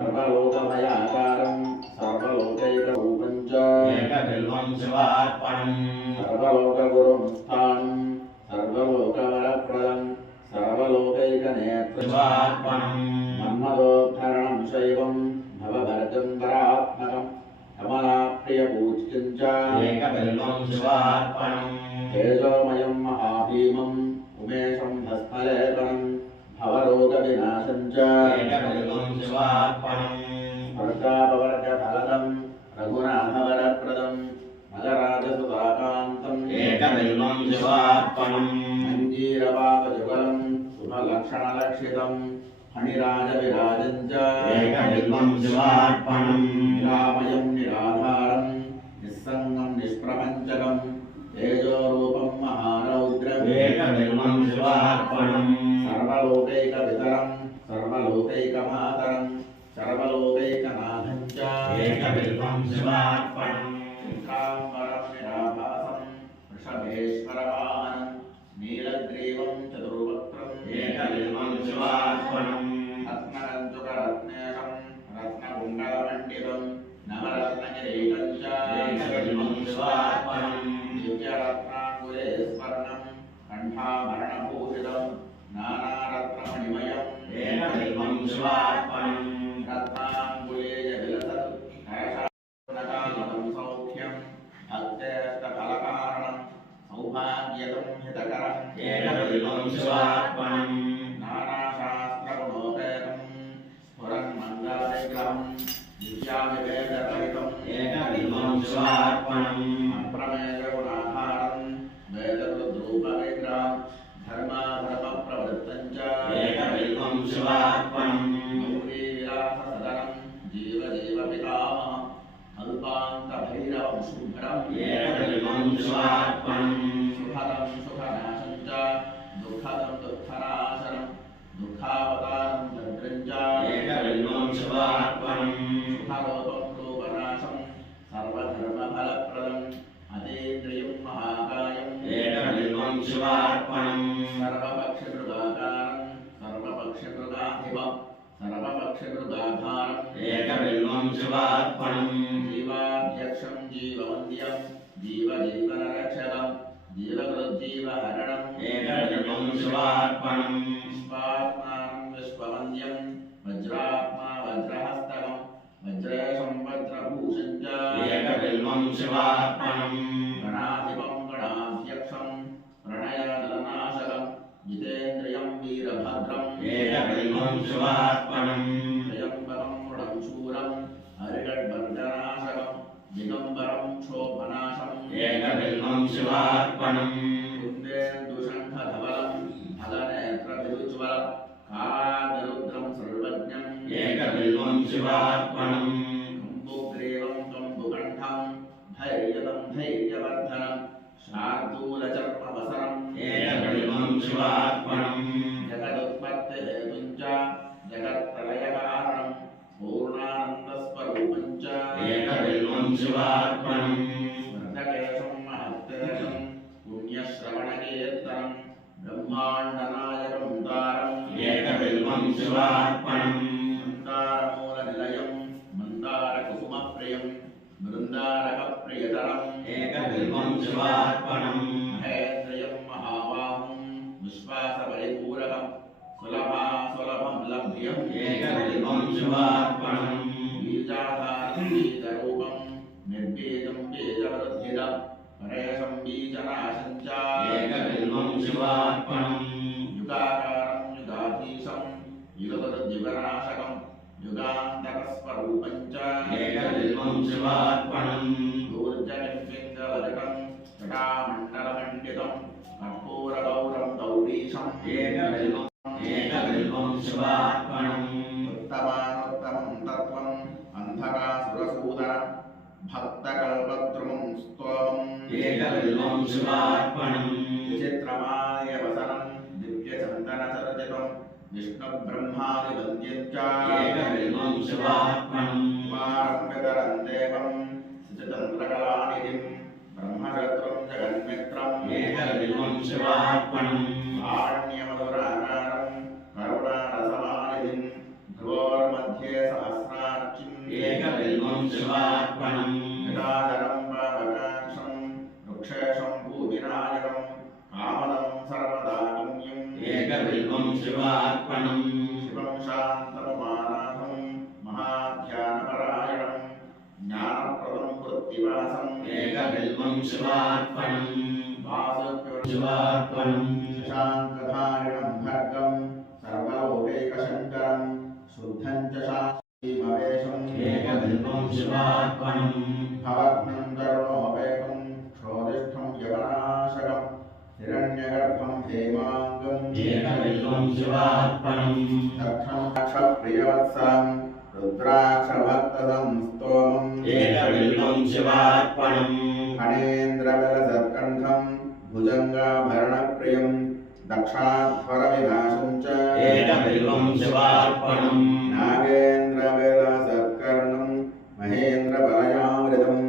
सर्वलोकमयाकारं सर्वलोकैकरूपं च एकबिल्वं शिवार्पणम् सर्वलोकगुरुं स्थानं सर्वलोकवरप्रदं सर्वलोकैकनेत्रं शिवार्पणम् मन्मथोद्धरणं शैवं भवभर्गं वरात्मकं कमलाप्रियपूज्यं च एकबिल्वं शिवार्पणम् तेजोमयं महाभीमम् उमेशं भस्मलेपनं भवरोगविनाशं च एकबिल्वं शिवार्पणम् स्वर्गापवर्गफलदं रघुनाथवरप्रदं मगराजसुताकान्तं एकबिल्वं शिवार्पणम् मञ्जीरपापजुगलं शुभलक्षणलक्षितं फणिराजविराजं च एकबिल्वं शिवार्पणम् निरामयं निराधारं निस्सङ्गं निष्प्रपञ्चकं तेजोरूपं महारौद्रम् एकबिल्वं शिवार्पणम् सर्वलोकैकवितरं सर्वलोकैकमातरं सर्वलोकैकनाथं च एकबिल्वं शिवार्पणम् शुक्लाम्बरं निराभासं वृषभेश्वरवाहनं नीलग्रीवं चतुर्वक्त्रम् एकबिल्वं शिवार्पणम् रत्नगञ्जुकरत्नेशं रत्नकुण्डलमण्डितं नवरत्नकिरीटं च एकबिल्वं शिवार्पणम् दिव्यरत्नाङ्गुले स्वर्णं कण्ठाभरणभूषितं नानारत्नमणिमयम् एकबिल्वं शिवार्पणम् रत्नाङ्गुले विलसत् कलशानकालितं सौख्यं भक्तेष्टफलकारणं सौभाग्यदं हितकरम् एकबिल्वं शिवार्पणम् नानाशास्त्रगुणोपेतं स्फुरन्मङ्गलविग्रहं विद्याविवेदरहितं एकबिल्वं शिवार्पणम् अप्रमेयगुणाधारं वेदरुद्रूपविग्रहं धर्माधर्मप्रवृत्तं च एकबिल्वं शिवार्पणम् गौरीविलाससदनं जीवजीवपितामहं कल्पान्तभैरवं शुभ्रम् एकबिल्वं शिवार्पणम् सुखदं सुखनाशं च दुःखदं दुःखनाशनं दुःखावतारं भद्रं च एकबिल्वं शिवार्पणम् सुखरूपं रूपनाशं सर्वधर्मफलप्रदम् अतीन्द्रियं महाकायं एकबिल्वं शिवार्पणम् सर्वपक्षकृताकारं सर्वपक्षकृताधिपं सर्वपक्षकृताधारम् एकबिल्वं शिवार्पणम् जीवाध्यक्षं जीववन्द्यं जीवजीवनरक्षकं जीवकृज्जीवहरणम् एकबिल्वं शिवार्पणम् विश्वात्मानं विश्ववन्द्यं वज्रात्मा वज्रहस्तकं वज्रेशं वज्रभूषं च एकबिल्वं शिवार्पणम् गणाधिपं गणाध्यक्षं प्रणयदलनाशकं जितेन्द्रियं वीरभद्रम् एकबिल्वं शिवार्पणम् त्र्यम्बकं मृडं शूरं हरिषड्वर्गनाशकं दिगम्बरं क्षोभनाशम् एकबिल्वं शिवार्पणम् कुन्देन्दुशङ्खधवलं फलनेत्रभिरुज्ज्वलं कालाग्निरुद्रं सर्वज्ञम् एकबिल्वं शिवार्पणम् कम्बुग्रीवं कम्बुकण्ठं धैर्यदं धैर्यवर्धनं शार्दूलचर्मवसरम् एकबिल्वं शिवार्पणम् जगदुत्पत्तिहेतुं च जगत्प्रलयकारणं पूर्णानन्दस्वरूपं च एकबिल्वं शिवार्पणम् वर्धकेशं महत्तेजं पुण्यश्रवणकीर्तनं ब्रह्माण्डनायकं तारम् एकबिल्वं शिवार्पणम् मन्दारमूलनिलयं मन्दारकुसुमप्रियं बृन्दारकप्रियतरम् एकबिल्वं शिवार्पणम् महेन्द्रियं महाबाहुं विश्वासपरिपूरकं सुलभं लभ्यम् एकबिल्वं शिवार्पणम् बीजाधारं बीजरूपं निर्बीजं बीजवृद्धिदं परेशं बीजनाशं च एकबिल्वं शिवार्पणम् युगाकारं युगाधीशं युगपदयुगनाशकं युगान्तकस्वरूपं च एकबिल्वं शिवार्पणम् ऊर्जनिं पिङ्गलजटं जटामण्डलमण्डितं कर्पूरगौरं गौरीशम् एकबिल्वं शिवार्पणम् उत्तमानुत्तमं तत्त्वम् अन्धकासुरसूदनं भक्तकल्पद्रुमं स्तोमम् एकबिल्वं शिवार्पणम् विचित्रमायवसनं दिव्यचन्दनचर्चितं विष्णुब्रह्मादिवन्द्यं च एकबिल्वं शिवार्पणम् कुमारं देवं सुचन्द्रकलानिधिं ब्रह्मशत्रुं जगन्मित्रम् एकबिल्वं शिवार्पणम् आण्यमधुराकारं करुणारसमानिधिं ध्रुवोर्मध्ये सहस्र एकबिल्वं शिवार्पणम् जटाधरं पावकाक्षं वृक्षेशं भूमिनायकं कामदं सर्वदा गम्यम् एकबिल्वं शिवार्पणम् शिवं शान्तमुमानाथं महाध्यानपरायणं ज्ञानप्रदं वृत्तिवासम् एकबिल्वं शिवार्पणम् शिवार्पणम् शशाङ्कधारिणं भर्गं सर्वलोकैकशङ्करं शुद्धं च शान्तिमवेशम् एकबिल्वं शिवार्पणम् भवघ्नं तरुणोपेतं क्षोदिष्ठं यवनाशकं हिरण्यगर्भं हेमाङ्गम् एकबिल्वं शिवार्पणम् दक्षं क्षप्रियवत्सं रुद्राक्षभक्तदं स्तोमम् एकबिल्वं शिवार्पणम् फणेन्द्रबलसत्कण्ठं भुजङ्गाभरणप्रियं दक्षाध्वरविनाशं च एकबिल्वं शिवार्पणम् नागेन्द्रबलसत्कर्णं महेन्द्रबलयामृतं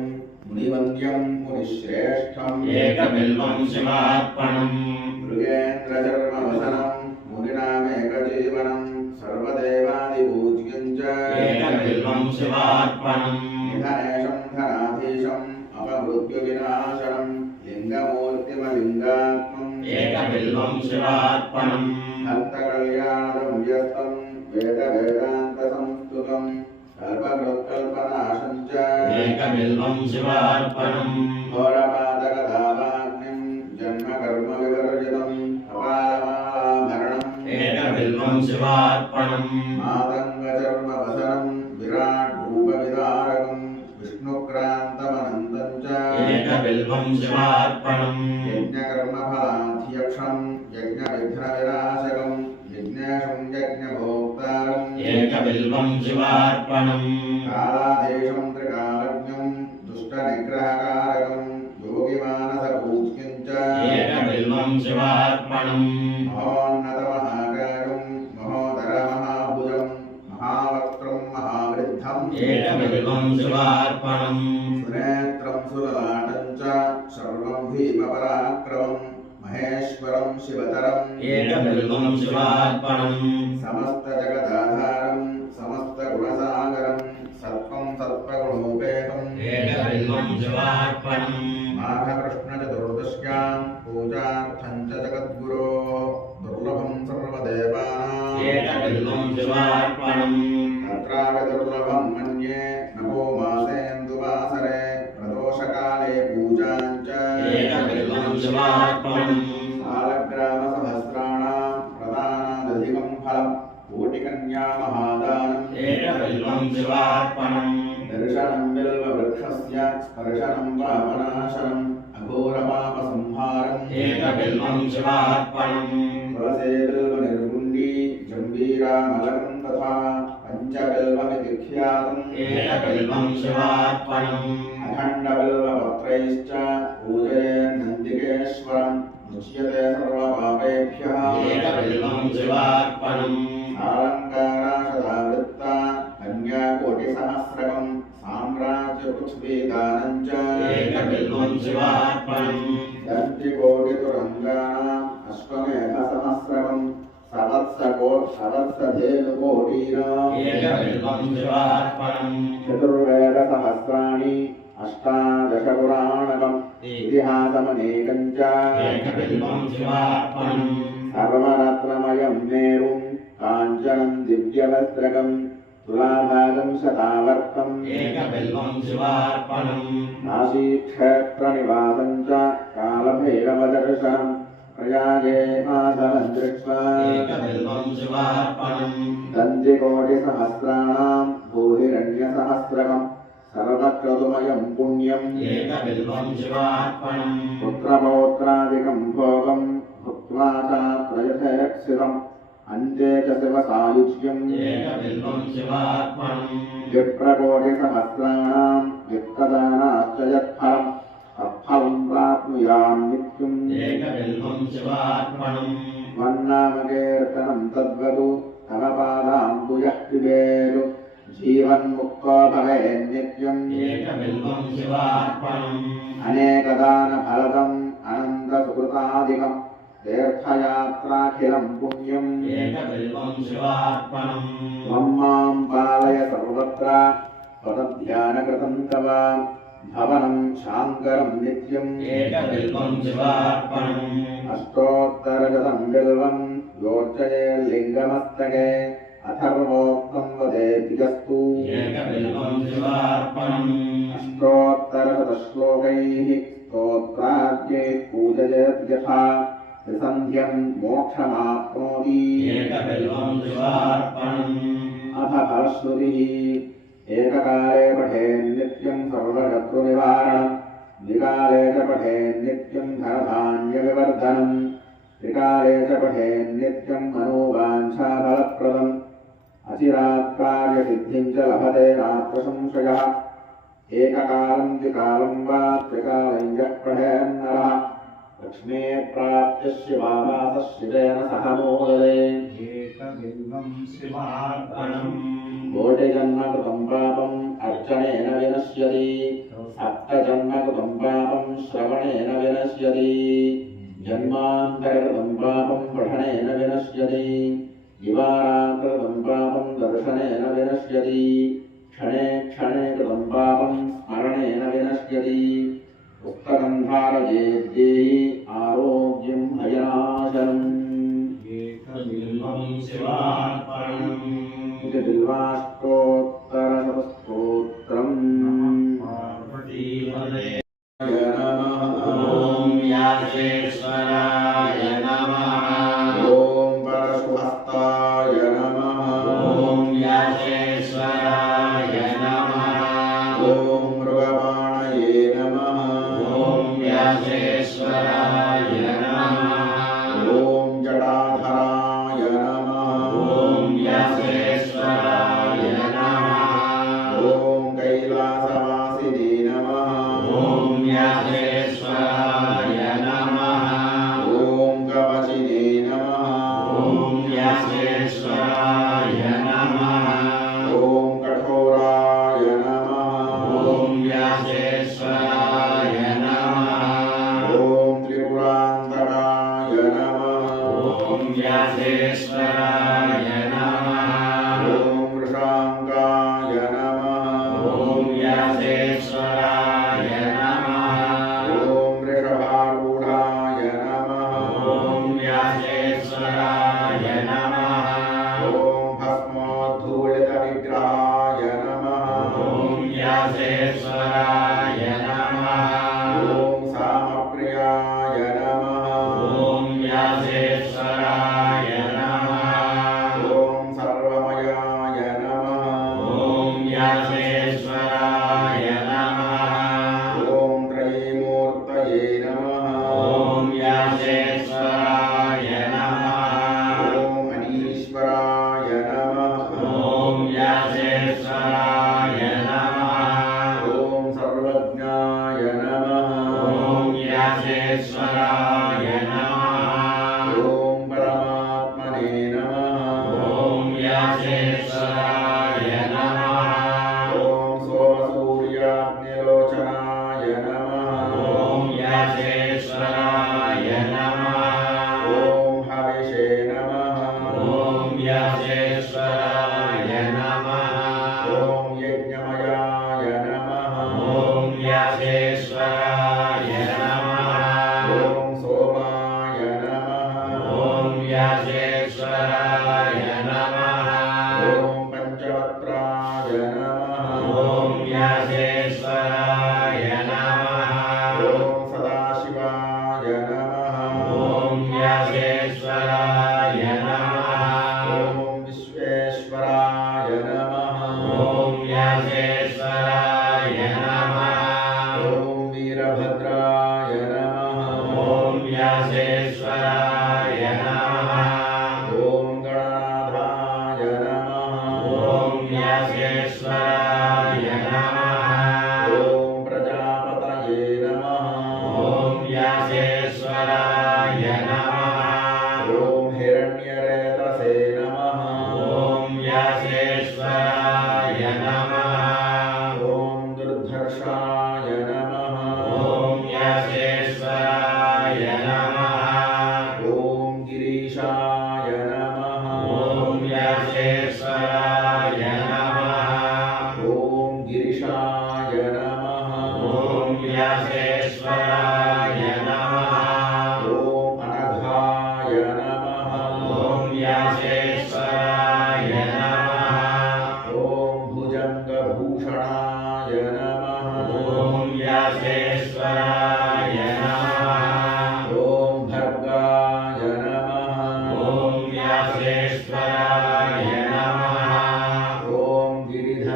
मुनिवन्द्यं मुनिश्रेष्ठम् एकबिल्वं शिवार्पणम् मृगेन्द्रचर्मवसनं मुनिनामेकजीवनं सर्वदेवादिपूज्यं च एकबिल्वं शिवार्पणम् निधनेशं धनाधीशम् अपमृत्युविनाशनं लिङ्गमूर्तिमलिङ्गात्मम् एकबिल्वं शिवार्पणम् हन्तकल्याणं व्यस्तं वेदवेदान्तसंस्तुतं कल्पकृत्कल्पनाशं च एकबिल्वं शिवार्पणम् घोरपादकदावाग्निं जन्मकर्मविवर्जितं कपालमालाभरणम् एकबिल्वं शिवार्पणम् मातङ्गचर्मवसनं विराट्रूपविदारकं विष्णुक्रान्तमनन्तं च एकबिल्वं शिवार्पणम् यज्ञकर्मफलाध्यक्षं यज्ञविघ्नविनाशकं यज्ञेशं यज्ञभोक्तारम् एकबिल्वं शिवार्पणम् कालाधीशं त्रिकालज्ञं दुष्टनिग्रहकारकं योगिमानसपूज्यं च एकबिल्वं शिवार्पणम् महोन्नतमहाकायं महोदरमहाभुजं महावक्त्रं महावृद्धम् एकबिल्वं शिवार्पणम् सुनेत्रं सुललाटं च सर्वं भीमपराक्रमं महेश्वरं शिवतरम् एकबिल्वं शिवार्पणम् समस्तजगदाधारं समस्तगुणसागरं सत्त्वं सत्त्वगुणोपेतम् एकबिल्वं शिवार्पणम् माघकृष्णचतुर्दश्यां पूजार्थं च जगद्गुरोः दुर्लभं सर्वदेवानाम् एकबिल्वं शिवार्पणम् तत्रापि दुर्लभं मन्ये नभो मासेन्दुवासरे प्रदोषकाले पूजां च एकबिल्वं शिवार्पणम् सालग्रामसहस्राणां प्रदानादधिकं फलं कोटिकन्यामहादानम् एकबिल्वं शिवार्पणम् दर्शनं बिल्ववृक्षस्य स्पर्शनं पापनाशनम् अघोरपापसंहारम् एकबिल्वं शिवार्पणम् तुलसे बिल्वनिर्गुण्डी जम्बीरामलकं तथा पञ्चबिल्वमिति ख्यातम् एकबिल्वं शिवार्पणम् अखण्डबिल्वपत्रैश्च पूजयेन्नन्दिकेश्वरम् मुच्यते सर्वपापेभ्यः एकबिल्वं शिवार्पणम् अलङ्काराशदावृत्ता कन्याकोटिसहस्रकं साम्राज्यपृथ्वीदानं च एकबिल्वं शिवार्पणम् दन्तिकोटितुरङ्गाणाम् अश्वमेधसहस्रकं सवत्सधेनुकोटीनाम् एकबिल्वं शिवार्पणम् चतुर्वेदसहस्राणि अष्टादशपुराणकम् इतिहासमनेकं च एकबिल्वं शिवार्पणम् सर्वरत्नमयं मेरुं काञ्चनं दिव्यवस्त्रकं तुलाभागं शतावर्तम् एकबिल्वं शिवार्पणम् काशीक्षेत्रनिवासं च कालभैरवदर्शनं प्रयागे माधवं दृष्ट्वा एकबिल्वं शिवार्पणम् दन्तिकोटिसहस्राणां भूहिरण्यसहस्रकं सर्वक्रतुमयं पुण्यम् एकबिल्वं शिवार्पणम् पुत्रपौत्रादिकं भोगं भुक्त्वा चात्रयथेक्षितम् अन्ते च शिवसायुज्यम् एकबिल्वं शिवार्पणम् विप्रकोटिसहस्राणां वित्तदानाश्च यत्फलम् तत्फलं प्राप्नुयाम् नित्यम् एकबिल्वं शिवार्पणम् वन्नामकीर्तनं तद्वतु तव पादाम्बुजः पिबेतु जीवन्मुक्तो भवेन्नित्यम् एकबिल्वं शिवार्पणम् अनेकदानफलदम् अनन्तसुकृतादिकम् तीर्थयात्राखिलं पुण्यम् एकबिल्वं शिवार्पणम् त्वं मां पालय सर्वत्र त्वदध्यानकृतं तव भवनं शाङ्करं नित्यम् एकबिल्वं शिवार्पणम् अष्टोत्तरशतं बिल्वं योर्चये लिङ्गमस्तके अथर्वोक्तं वदेतिकस्तु एकबिल्वं शिवार्पणम् अष्टोत्तरशतश्लोकैः स्तोत्राद्यैः पूजयेत् यथा त्रिसन्ध्यं मोक्षमाप्नोति एकबिल्वं शिवार्पणम् अथ फलश्रुतिः एककाले पठेन्नित्यं सर्वशत्रुनिवारणं द्विकाले च पठेन्नित्यं धनधान्यविवर्धनं त्रिकाले च पठेन्नित्यं मनोवाञ्छाफलप्रदम् अचिरात् कार्यसिद्धिं च लभते नात्र संशयः एककालं द्विकालं वा त्रिकालं यः पठेन्नरः लक्ष्मे प्राप्यस्य वावासः शिवेन सह मोदते एकबिल्वं शिवार्पणम् कोटिजन्मकृतं पापम् अर्चनेन विनश्यति सप्तजन्मकृतं पापं श्रवणेन विनश्यति जन्मान्तरकृतं पापं पठनेन विनश्यति दिवारान्तरकृतं पापं दर्शनेन विनश्यति क्षणे क्षणे कृतं पापं स्मरणेन विनश्यति पुस्तकं धारयेद्देहि आरोग्यं भयनाशनम् एकबिल्वं शिवार्पणम् इति बिल्वाष्टोत्तरशतस्तोत्रम् पार्वतीपदे नमः ॐ व्यासेश्वराय नमः ॐ परशुहस्ताय नमः ॐ व्यासेश्वराय नमः ॐ मृगपाणये नमः ॐ व्यासेश्वराय नमः ॐ जटाधराय नमः ॐ व्यासेश्वराय नमः ॐ कैलासवासिने नमः ॐ व्यासेश्वराय नमः ॐ कवचिने नमः ॐ व्यासेश्वराय नमः ॐ कठोराय नमः ॐ व्यासेश्वराय नमः ॐ त्रिपुरान्तकाय नमः ॐ व्यासेश्वराय नमः ॐ वृषाङ्गाय नमः ॐ व्यासेश्वराय नमः ॐ वृषभारूढाय नमः ॐ व्यासेश्वराय नमः ॐ भस्मोद्धूलितविग्रहाय नमः ॐ व्यासेश्वराय नमः ॐ सामप्रियाय नमः ॐ व्यासेश्वराय नमः ॐ सर्वमयाय नमः ॐ व्यासेश्वराय नमः ॐ त्रयीमूर्तये नमः ॐ व्यासेश्वराय नमः ॐ अनीश्वराय नमः ॐ व्यासेश्वराय नमः ॐ सर्वज्ञाय नमः ॐ व्यासेश्वराय नमः ॐ परमात्मने नमः ॐ व्यासेश्वराय नमः ॐ सोमसूर्याग्निलोचनाय नमः ॐ व्यासेश्वराय नमः ॐ हविषे नमः ॐ व्यासेश्वराय नमः ॐ यज्ञमयाय नमः ॐ व्यासेश्वराय नमः ॐ सोमाय नमः ॐ व्यासेश्वराय नमः ॐ पञ्चवक्त्राय नमः ॐ व्यासेश्वराय नमः ॐ सदाशिवाय नमः ॐ व्यासेश्वराय नमः ॐ विश्वेश्वराय नमः ॐ व्यासेश्वराय नमः ॐ वीरभद्राय नमः ॐ व्यासेश्वराय नमः ॐ गणाधाय नमः ॐ व्यासेश्वराय नमः ॐ प्रजापतये नमः ॐ व्यासेश्वराय नमः ॐ हिरण्यरेतसे नमः ॐ व्यासेश्वराय नमः ॐ दुर्धर्षाय नमः ॐ व्यासेश्वराय नमः ॐ गिरीशाय नमः ॐ व्यासेश्वराय नमः ॐ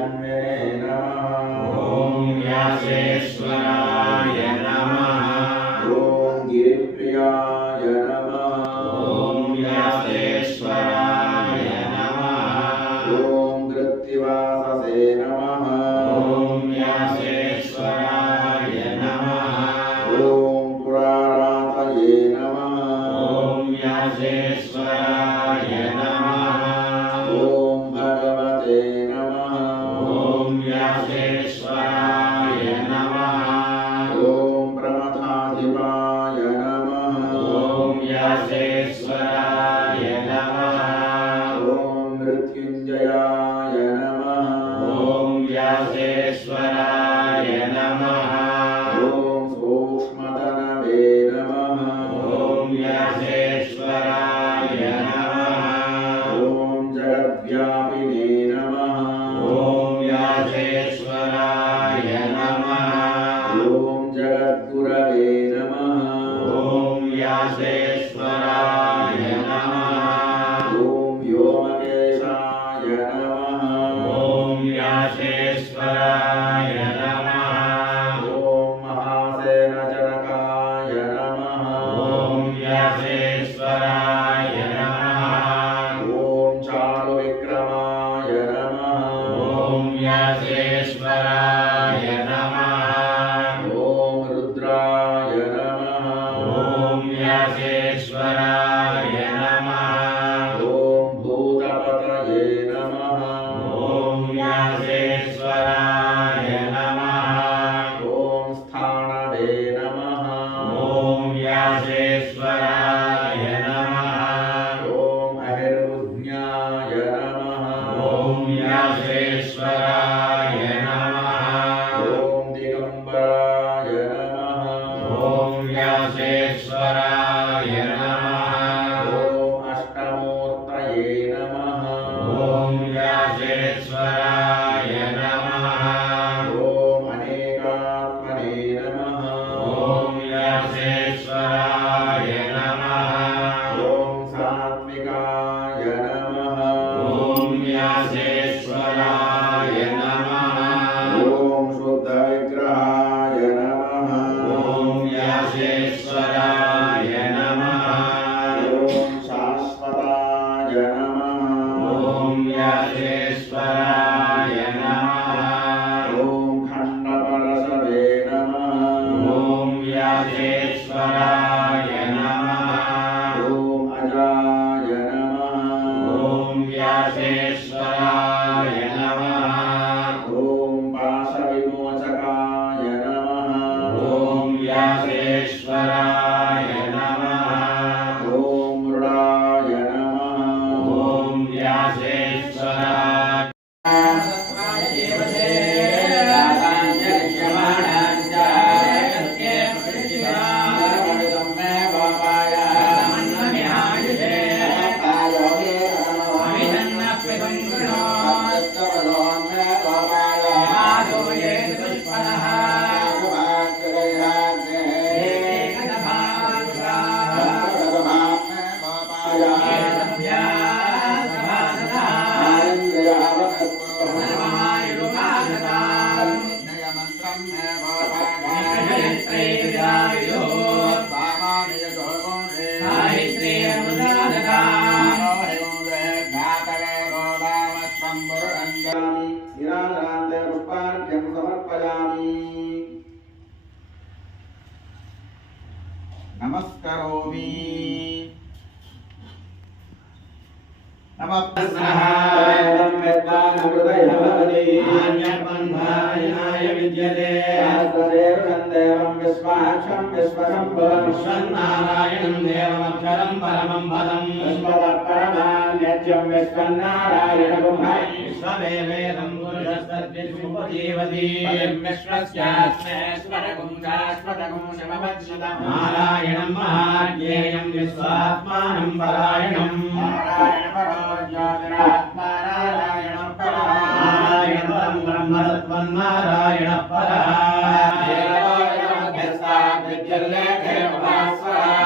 जन्मने नमः। ॐ व्यासेश्वराय नमः। ॐ गिरिप्रियाय नमः। ॐ व्यासेश्वराय नमः। ॐ कृत्तिवाससे नमः। ॐ व्यासेश्वराय नमः। ॐ पुरारातये नमः। ॐ व्यासेश्वराय नमः। ॐ भगवते नमः। ॐ व्यासेश्वराय नमः। ॐ प्रमथाधिपाय नमः। ॐ व्यासेश्वराय नमः। ॐ मृत्युञ्जयाय नमः। ॐ व्यासेश्वराय नमः। ॐ सूक्ष्मतनवे नमः। ॐ व्यासेश्वराय नमः। ॐ जगद्व्यापिने नमः। ॐ व्यासेश्वराय नमः। ॐ जगद्गुरवे नमः। ॐ व्यासेश्वराय नमः। ॐ व्योमकेशाय नमः। ॐ व्यासेश्वराय नमः। ॐ महासेनजनकाय नमः। ॐ व्यासेश्वराय नमः। ॐ चारुविक्रमाय नमः। ॐ व्यासेश्वराय नमः। ॐ रुद्राय नमः। ॐ व्यासेश्वराय नमः। ॐ भूतपतये नमः। ॐ व्यासेश्वराय नमः। ॐ स्थाणवे नमः। ॐ व्यासेश्वराय नमः। ॐ अहिर्बुद्ध्याय नमः। ॐ व्यासेश्वराय नमः। ॐ दिगम्बराय नमः। ॐ व्यासेश्वराय नमः। ॐ अष्टमूर्तये नमः। ॐ व्यासेश्वराय नमः। ॐ अनेकात्मने नमः। ॐ व्यासेश्वराय नमः। ॐ सात्विकाय नमः। ॐ व्यासेश्वराय नमः। ॐ शुद्धविग्रहाय नमः। ॐ व्यासेश्वराय नमः। ॐ शाश्वताय नमः। ॐ व्यासेश्वराय नमः। ॐ खण्डपरशवे नमः। ॐ व्यासेश्वराय नमः। ॐ अजाय नमः। ॐ व्यासेश्वराय नमः। ॐ पाशविमोचकाय नमः। ॐ व्यासेश्वराय नमः। ॐ मृडाय नमः। ॐ व्यासेश्वराय निराजनान्ते पुष्पार्घ्यं समर्पयामि। नमस्करोमि। नमः वेदं वेद्वान् हृदय भवति। आन्यबन्धायनाय विद्यते। सहस्रशीर्षं देवं विश्वाक्षं विश्वशम्भुं। विश्वनारायणं देवमक्षरं परमं पदम्। विश्वतत्परमान्यज्यं विश्वन्नारायणगुं। विश्वदेवेदं पुरुषस्तद्विष्णुपदेवती। विश्वस्यास्मेश्वरगुं शाश्वतगुं शिवमच्युतम्। नारायणं महाज्ञेयं विश्वात्मानं परायणम्। नारायणपरो ज्योतिरात्मा नारायणं परः। नारायणं ब्रह्म तत्त्वन्नारायणः परः।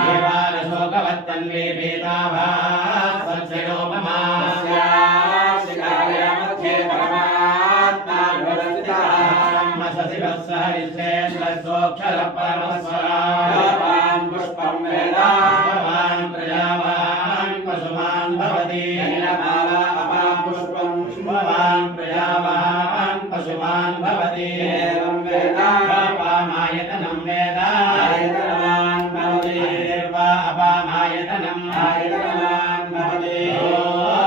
देवालशोकवत्तन्वे वेदाभाः सज्जनोपमा। शिखाया मध्ये परमात्मा भवान् पुष्पं वेद प्रजावान् पशुमान् भवति पुष्पं पुष्पवान् प्रजावान् पशुमान् भवति एवं वेद अपामायतनं वेद आयतनवान् भवति अपामायतनम् आयतनवान् भवति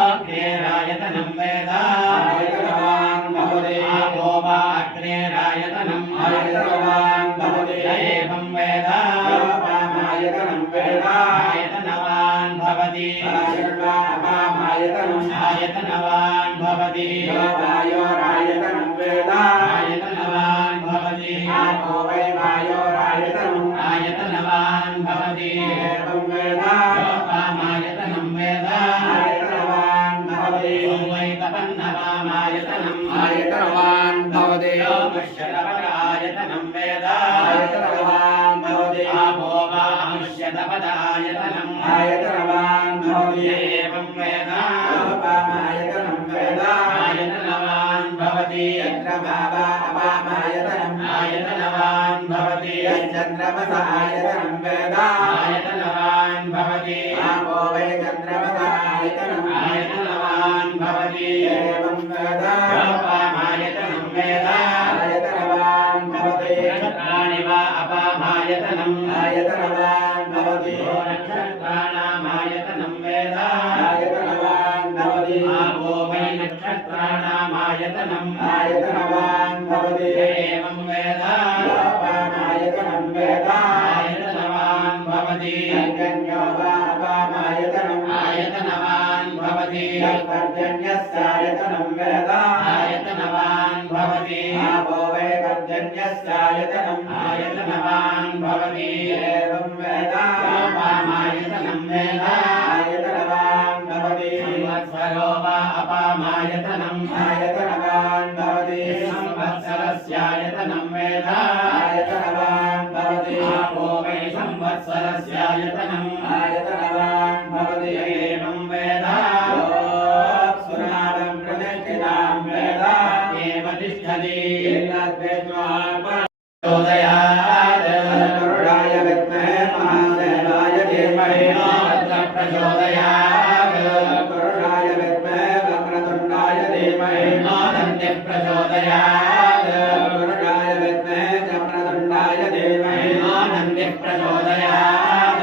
अग्नेरायतनं वेद आयतनवान् भवति आपो वा अग्नेरायतनम् आयतनवान् भवति एवं वेद अपामायतनं वेद आयतनवान् भवति अपामायतनम् आयतनवान् भवति वायोरायतनं वेद आयतनवान् भवति आपो वै वायोरायतनम् आयतनवान् भवति एवं वेद अपामायतनं वेद आयतनवान् भवति वैतपन्नवामायतनम् आयतनवान् भवति आयतनं वेद आयतनवान् भवति आपो वा अमुष्यतपदायतनम् आयतनवान् भवति एवं वेद अपामायतनं वेद आयतनवान् भवति यत्र भावा अपामायतनम् आयतनवान् भवति यच्चन्द्रमस आयतनं वेद आयतनवान् भवति आपो वै चन्द्रमस आयतनम् आयतनवान् भवति एवं वेद अपामायतनं वेद आयतनवान् भवति नक्षत्राणि वा अपामायतनम् आयतनवान् भवति नक्षत्राणामायतनं वेद आयतनवान् भवति आपो वै नक्षत्राणामायतनम् आयतनवान् भवति एवं वेद अपामायतनं वेद आयतनवान् भवति पर्जन्यो वा अपामायतनम् आयतनवान् भवति पर्जन्यस्यायतनं वेद आयतनवान् भवति आपो वै पर्जन्यस्यायतनम् आयतनवान् भवति एवं वेद अपामायतनं वेद आयतनवान् भवति संवत्सरो वा अपामायतनम् आयतनवान् भवति संवत्सरस्यायतनं वेद आयतनवान् भवति आपो वै संवत्सरस्यायतनम् आयतनवान् भवति एवं वेद सुनादं प्रतिष्ठितां वेद एव तिष्ठति चोदयात् करुणाय विद्महे महादेवाय धीमहि प्रचोदयात् करुणाय विद्महे वक्रतुण्डाय धीमहि प्रचोदयात् करुणाय विद्महे चक्रतुण्डाय धीमहि प्रचोदयात्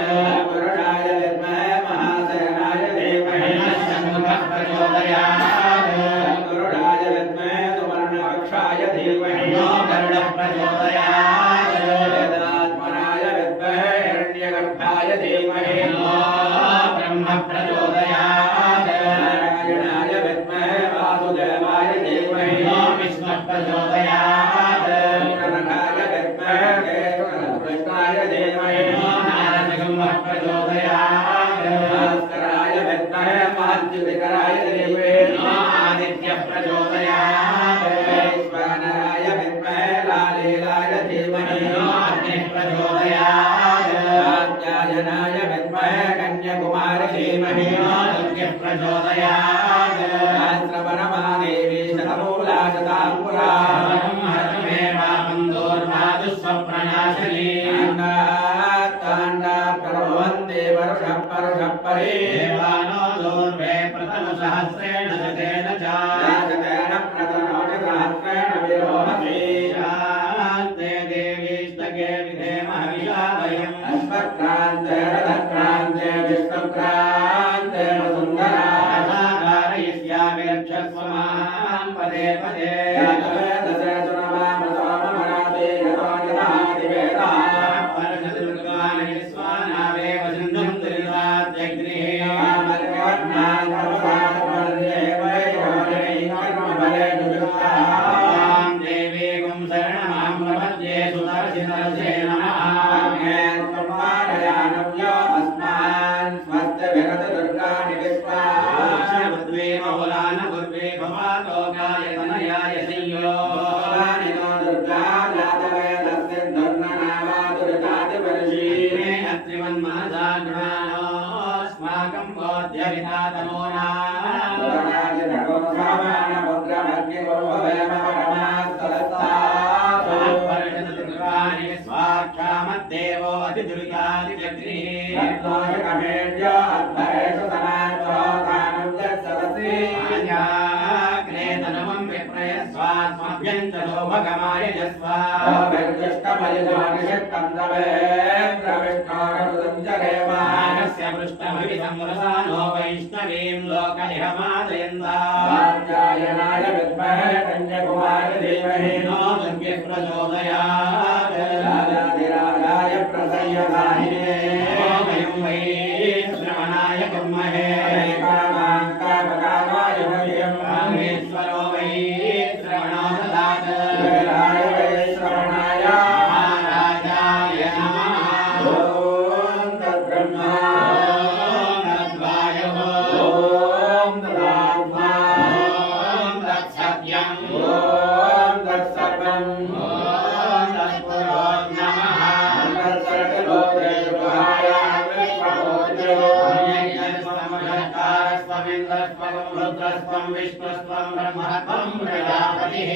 करुणाय विद्महे महासेनाय धीमहि प्रचोदयात् करुणाय विद्महे सुवर्णपक्षाय धीमहि प्रचोदयात् वेदात्मनाय विद्महे हिरण्यगर्भाय धीमहि ब्रह्म प्रचोदयात् नारायणाय विद्महे वासुदेवाय धीमहि विष्णु प्रचोदयात् कनकाय विद्महे केशवकृष्णाय धीमहि नारसिंह प्रचोदयात् भास्कराय विद्महे मार्जविकराय धीमहि आदित्य प्रचोदयात् वैश्वानराय विद्महे लालीलाय धीमहि अग्नि प्रचोदयात् कात्यायनाय विद्महे कन्याकुमारी धीमहि अग्नि प्रचोदयात् सहस्रवरमादेवी शतमूला शताङ्कुरा स्वप्रणाशनी ताण्डात्ताण्डात्तरोहन्ति वर्षः परुषः परि देवानो दूर्वे प्रथमसहस्रेण शतेन च याचतेन प्रतनोषसहस्रेण विरोहति शान्ते देवीष्टके विधेमहविषा वयम् अश्वक्रान्ते रथक्रान्ते विष्णुक्रान्ते वसुन्धरा कारयिष्यामि रक्षस्व मां पदे पदे यातवेद दुरितादिजग्निः तन्नोषकमेड्यो अध्वरेषु सनात्मरोधानं यत्सदसि आज्ञाग्नेतनमं विप्रयस्वास्मभ्यं च सौभगमाय यस्वा मानस्य पृष्ठमभिसंवसानो वैष्णवीं लोकनिहमादयन्दाय विद्महे कन्याकुमारी धीमहि नो दुर्गे प्रचोदयात् राजाधिराजाय प्रसय्यदाहिने वयं वै श्रवणाय कुर्महे कामाङ्कामकामाय मह्यं रामेश्वरो वै श्रवणो ददात् वीराय वै श्रवणाय महाराजाय नमः ॐ तद्ब्रह्मा ॐ तद्वायुः ॐ तदात्मा ॐ तत्सत्यम् ॐ तत्सर्वम् ॐ तत्पुरो नमः रुद्रस्त्वं विष्णुस्त्वं ब्रह्मत्वं प्रजापतिः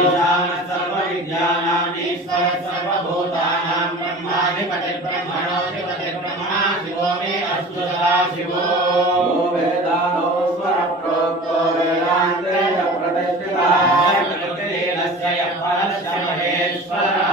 ईशानः सर्वविद्यानाम् ईश्वरः सर्वभूतानां ब्रह्माधिपतिर्ब्रह्मणोऽधिपतिर्ब्रह्मणा शिवो मे अस्तु सदा शिवो प्रकृतिलीलस्य यः परस्य महेश्वरः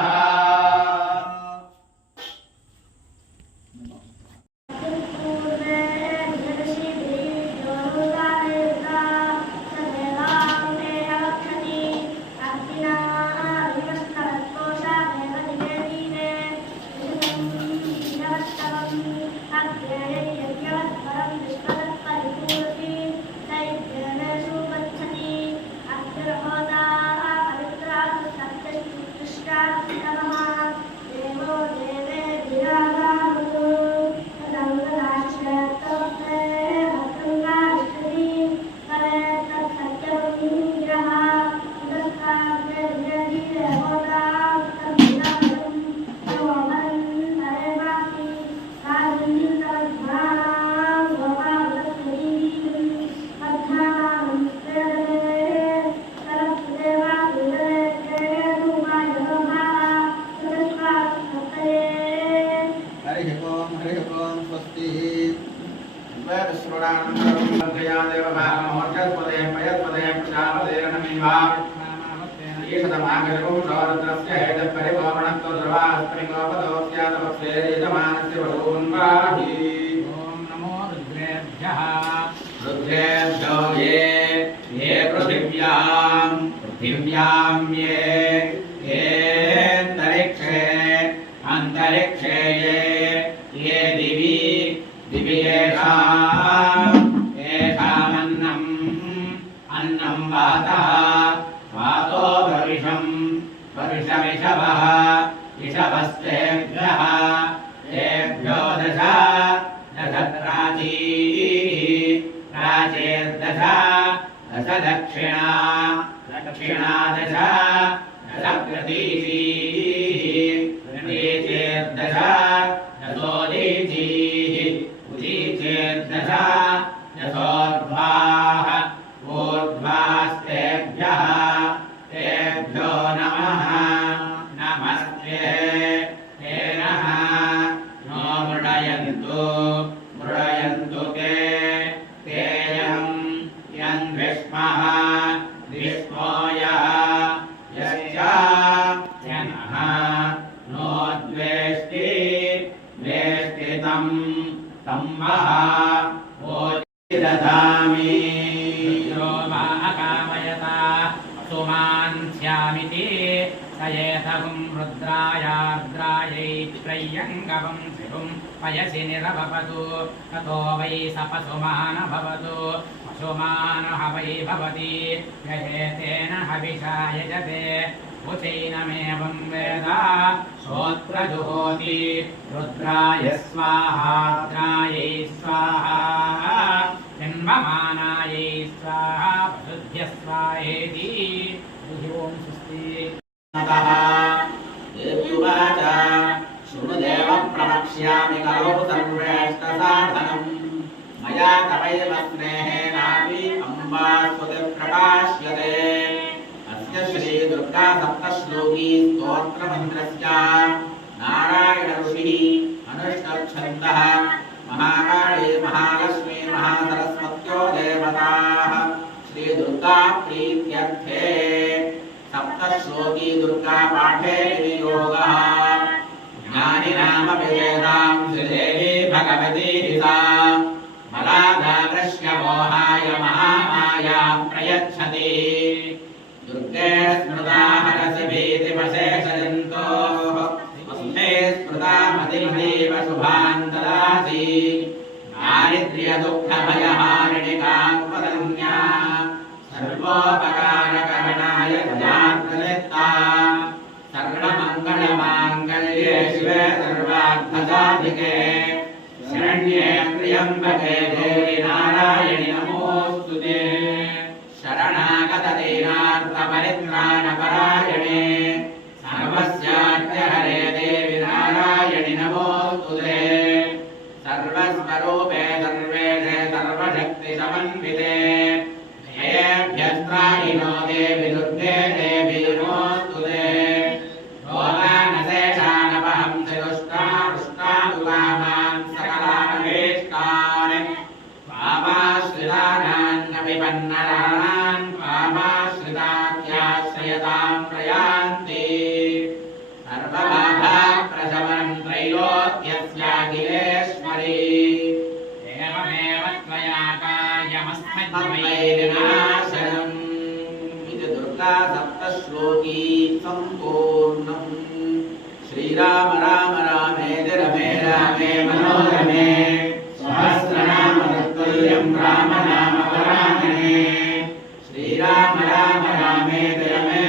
रुद्रेभ्यो ये पृथिव्यां ये अन्तरिक्षे ये दिवि येषामन्नं वातो वर्षमिषवः इषवस्तेभ्यः तेभ्यो प्राचीर्दश दक्षिणा दश प्रतीचीर्दश दशोदीचीः उदीचीर्दश दशोर्ध्वाः ऊर्ध्वास्तेभ्यः तेभ्यो नमः नमस्ते तेनः नो मृडयन्तु ते यन्विष्मः विष्मो यश्च नो द्वेष्टि तं वः ददामि यो वा अकामयता सुमान् स्यामिति स एतहुं रुद्रायार्द्रायै त्रय्यङ्गवं शिवं पयसि निरभवतु ततो वै स पशुमान् भवतु पशुमानः वै भवति यजेतेन हविषा यजते उचैनमेवं वेद श्रोत्रजुहोति रुद्राय स्वाहाद्रायै स्वाहा जन्ममानायै स्वाहा पशुभ्यः स्वाहेति ओं स्वस्ति देव्युवाच शृणुदेव प्रवक्ष्यामि करोतु सर्वेष्टसाधनम् मया तवैव स्नेहेनापि अम्बा स्वतिः प्रकाश्यते अस्य श्रीदुर्गा दुर्गा सप्तश्लोकी स्तोत्रमन्त्रस्य नारायण ऋषिः अनुष्ठच्छन्दः महाकाली महालक्ष्मी महासरस्वत्यो देवताः श्री दुर्गा प्रीत्यर्थे सप्तश्लोकी दुर्गा पाठे विनियोगः ज्ञानिनामपि वेदां श्रीदेवी भगवती सा मलादाकृष्य मोहाय महामायां प्रयच्छति दुर्गे स्मृता हरसि भीतिमशेषजन्तोः वसुते स्मृता मतिमतीव शुभान् ददासि दारिद्र्यदुःखभयहारिणि काङ्वदन्या सर्वोपकारकरणाय जयात्मनित्ता सर्वमङ्गलमाङ्गल्ये शिवे सर्वार्थसाधिके शरण्ये त्र्यम्बके गौरि नारायणि नमोऽस्तुते शरणागतदीनार्तपरित्राणपरायणे सर्वस्याद्यहरे देवि नारायणि नमोऽस्तुते सर्वस्वरूपे सर्वेशे सर्वशक्तिसमन्विते जयेभ्यस्त्रायिनो देवि दुर्गे देवी नमोऽस्तुते भोगानशेषानपहं चतुष्टादुष्टादुकामान् सकलानभीष्टान् पामाश्रितानान्नपि पन्नराणान् पामाश्रिताख्याश्रयतां प्रयान्ति सर्वबाधाप्रशमनं त्रैलोक्यस्याखिलेश्वरी एवमेव त्वया कार्यमस्मद्वै विनाशनम् इति दुर्गा सप्तश्लोकी सम्पूर्णम् श्रीराम राम रामेति रमे रामे मनोरमे सहस्रनाम तत्तुल्यं राम नाम वरानने श्रीराम राम रामेति रमे